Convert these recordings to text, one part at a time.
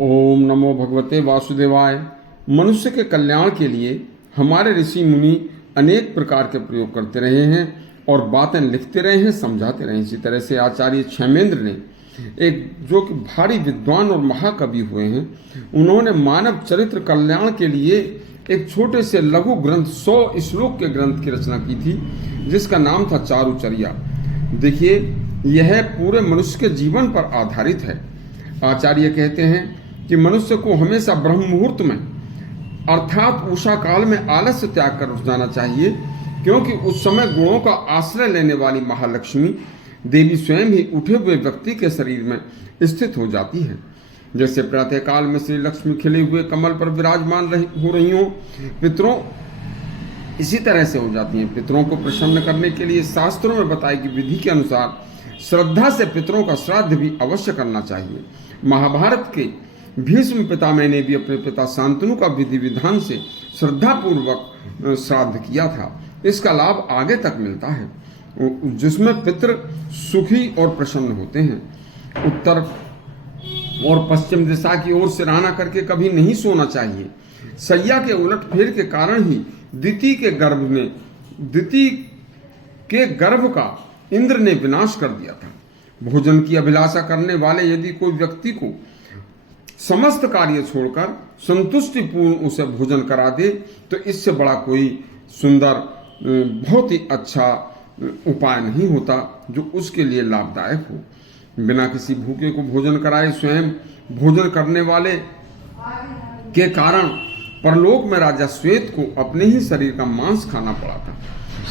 ओम नमो भगवते वासुदेवाय। मनुष्य के कल्याण के लिए हमारे ऋषि मुनि अनेक प्रकार के प्रयोग करते रहे हैं और बातें लिखते रहे हैं, समझाते रहे हैं। इसी तरह से आचार्य क्षेमेंद्र ने एक जो कि भारी विद्वान और महाकवि हुए हैं, उन्होंने मानव चरित्र कल्याण के लिए एक छोटे से लघु ग्रंथ 100 श्लोक के ग्रंथ की रचना की थी, जिसका नाम था चारुचर्या। देखिए, यह पूरे मनुष्य के जीवन पर आधारित है। आचार्य कहते हैं कि मनुष्य को हमेशा ब्रह्म मुहूर्त में अर्थात उषा काल में आलस्य त्याग कर उठ जाना चाहिए, क्योंकि उस समय गुणों का आश्रय लेने वाली महालक्ष्मी देवी स्वयं ही उठे हुए व्यक्ति के शरीर में स्थित हो जाती है। जैसे प्रातः काल में श्री लक्ष्मी खिले हुए कमल पर विराजमान हो रही हो, पितरों इसी तरह से हो जाती हैं। पितरों को प्रसन्न करने के लिए शास्त्रों में बताई गई विधि के अनुसार श्रद्धा से पितरों का श्राद्ध भी अवश्य करना चाहिए। महाभारत के भीष्म पितामह ने भी अपने पिता शांतनु का विधि विधान से श्रद्धा पूर्वक श्राद्ध किया था। इसका लाभ आगे तक मिलता है, जिसमें पितृ सुखी और प्रसन्न होते हैं। उत्तर और पश्चिम दिशा की ओर सिरहाना करके कभी नहीं सोना चाहिए। सैया के उलट फेर के कारण ही दिति के गर्भ का इंद्र ने विनाश कर दिया था। भोजन की अभिलाषा करने वाले यदि कोई व्यक्ति को समस्त कार्य छोड़कर संतुष्टिपूर्ण उसे भोजन करा दे, तो इससे बड़ा कोई सुंदर बहुत ही अच्छा उपाय नहीं होता जो उसके लिए लाभदायक हो। बिना किसी भूखे को भोजन कराए स्वयं भोजन करने वाले के कारण परलोक में राजा श्वेत को अपने ही शरीर का मांस खाना पड़ा था।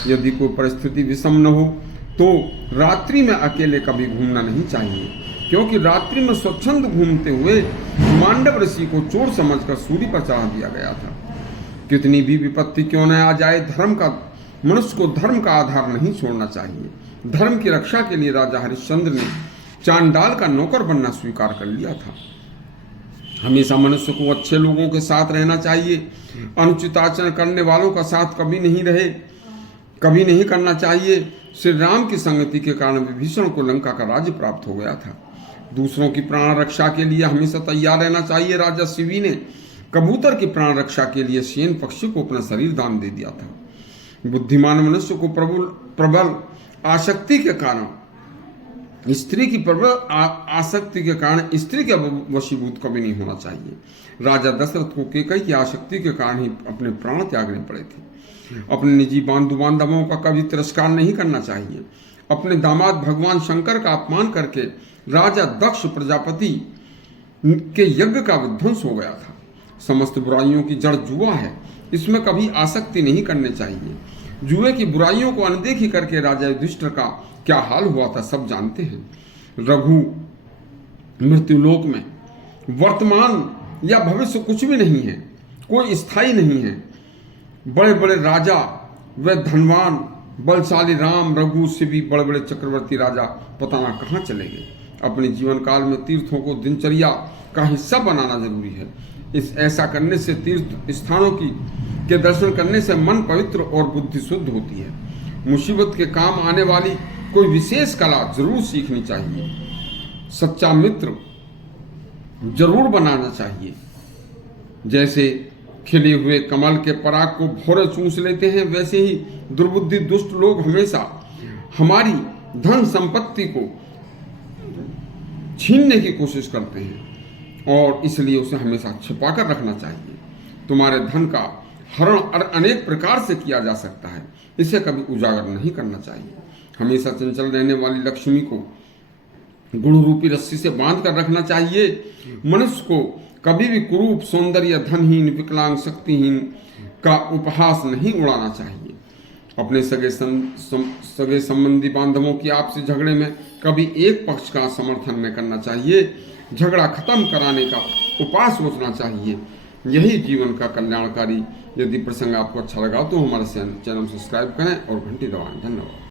यदि कोई परिस्थिति विषम न हो तो रात्रि में अकेले कभी घूमना नहीं चाहिए, क्योंकि रात्रि में स्वच्छंद घूमते हुए मांडव ऋषि को चोर समझकर सूली पर चढ़ा दिया गया था। कितनी भी विपत्ति क्यों न आ जाए, मनुष्य को धर्म का आधार नहीं छोड़ना चाहिए। धर्म की रक्षा के लिए राजा हरिश्चंद्र ने चांडाल का नौकर बनना स्वीकार कर लिया था। हमेशा मनुष्य को अच्छे लोगों के साथ रहना चाहिए। अनुचित आचरण करने वालों का साथ कभी नहीं करना चाहिए। श्री राम की संगति के कारण विभीषण को लंका का राज्य प्राप्त हो गया था। दूसरों की प्राण रक्षा के लिए हमेशा तैयार रहना चाहिए। राजा शिवी ने कबूतर की प्राण रक्षा के लिए शेन पक्षी को अपना शरीर दान दे दिया था। बुद्धिमान मनुष्य को प्रबल आसक्ति के कारण स्त्री के वशीभूत कभी नहीं होना चाहिए। राजा दशरथ को केकई की आसक्ति के कारण ही अपने प्राण त्यागने पड़े थे। अपने निजी बंधु बांधवों का कभी तिरस्कार नहीं करना चाहिए। अपने दामाद भगवान शंकर का अपमान करके राजा दक्ष प्रजापति के यज्ञ का विध्वंस हो गया था। समस्त बुराइयों की जड़ जुआ है, इसमें कभी आसक्ति नहीं करनी चाहिए। जुए की बुराइयों को अनदेखी करके राजा युधिष्ठिर का क्या हाल हुआ था सब जानते हैं। रघु मृत्युलोक में वर्तमान या भविष्य कुछ भी नहीं है, कोई स्थायी नहीं है। बड़े बड़े राजा व धनवान बलशाली राम रघु से भी बड़े बड़े चक्रवर्ती राजा पता ना कहाँ चले गए। अपने जीवन काल में तीर्थों को दिनचर्या का हिस्सा बनाना जरूरी है। ऐसा करने से तीर्थ स्थानों के दर्शन करने से मन पवित्र और बुद्धि शुद्ध होती है। मुसीबत के काम आने वाली कोई विशेष कला जरूर सीखनी चाहिए। सच्चा मित्र जरूर बनाना चाहिए। जैसे खिले हुए कमल के पराग को भौरे चूस लेते हैं, वैसे ही दुर्बुद्धि दुष्ट लोग हमेशा हमारी धन संपत्ति को छीनने की कोशिश करते हैं और इसलिए उसे हमेशा छिपा कर रखना चाहिए। तुम्हारे धन का हरण अनेक प्रकार से किया जा सकता है, इसे कभी उजागर नहीं करना चाहिए। हमेशा चंचल रहने वाली लक्ष्मी को गुण रूपी रस्सी से बांध कर रखना चाहिए। मनुष्य को कभी भी कुरूप सौंदर्य धनहीन विकलांग शक्तिहीन का उपहास नहीं उड़ाना चाहिए। अपने सगे संबंधी बांधवों की आपसी झगड़े में कभी एक पक्ष का समर्थन न करना चाहिए। झगड़ा खत्म कराने का उपाय सोचना चाहिए। यही जीवन का कल्याणकारी। यदि प्रसंग आपको अच्छा लगा तो हमारे चैनल सब्सक्राइब करें और घंटी दबाएं। धन्यवाद।